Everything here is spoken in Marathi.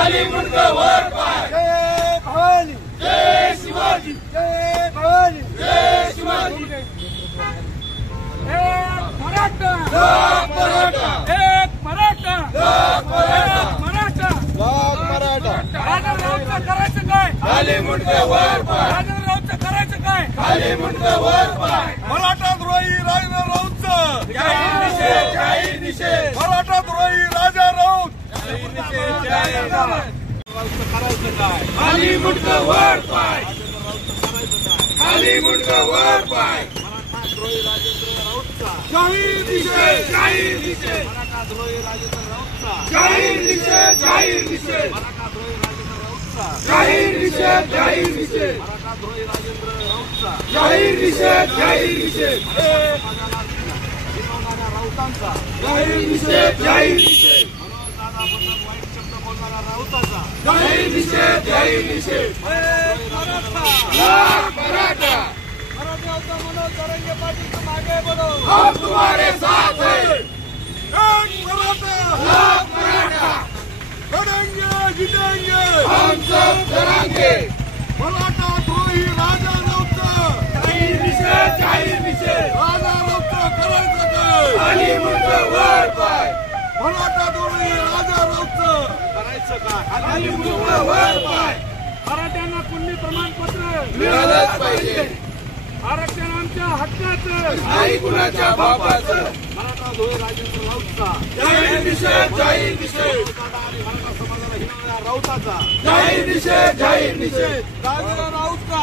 खाली मुंडकं वर पाय, जय भवानी, जय शिवाजी, जय भवानी, जय शिवाजी. एक मराठा, लाख मराठा, एक मराठा, लाख मराठा, एक मराठा. लाख मराठा. राजारावचं करायचं काय? खाली मुंडकं वर पाय, राजारावचं करायचं काय? खाली मुंडकं वर पाय. मराठा द्रोही राजा राऊतचं जाहीर निषेध, जाहीर निषेध, मराठा द्रोही राजा राऊत जाहीर निषेध, जाहीर निषेध. करायचं काय? खाली मुंडकं वर पाय, खाली मुंडकं वर पाय. मराठा द्रोही राजेंद्र राऊतचा जाहीर निषेध, जाहीर निषेध, मराठा द्रोही राजेंद्र राऊतचा जाहीर निषेध, जाहीर निषेध, मराठा द्रोही राजेंद्र राऊतचा जाहीर निषेध, जाहीर निषेध, मराठा द्रोही राजेंद्र राऊतचा जाहीर निषेध, जाहीर निषेध, विनोदाना राऊतांचा जाहीर निषेध, जाहीर निषेध, मनोहरदादाबद्दल वाईट शब्द बोलणारा राऊताचा जाहीर निषेध, जाहीर निषेध. लाख मराठा, मराठा मनोज तरंगे पाटील को मागे बढ़ो. हम तुम्हारे साथ हैं. एक मराठा लाख मराठा, लढेंगे जितेंगे हम सब डरांगे. मराठा द्रोही राजा राऊतचं जाहीर निषेध, जाहीर निषेध, राजा राऊतचं करायचं काय? खाली मुंडकं वर पाय, मराठा द्रोही राजा राऊतचं करायचं काय? खाली मुंडकं वर पाय. मराठ्यांना पुण्य प्रमाणपत्र मिळालंच पाहिजे, आरक्षण आमच्या हक्काचं. नाही कुणाच्या बापाचं. मराठा द्रोही राजेंद्र राऊतचा जाहीर निषेध, जाहीर निषेध, आणि मराठा समाजाला हिणवणाऱ्या राऊताचा जाहीर निषेध, जाहीर निषेध. राजेंद्र राऊतचा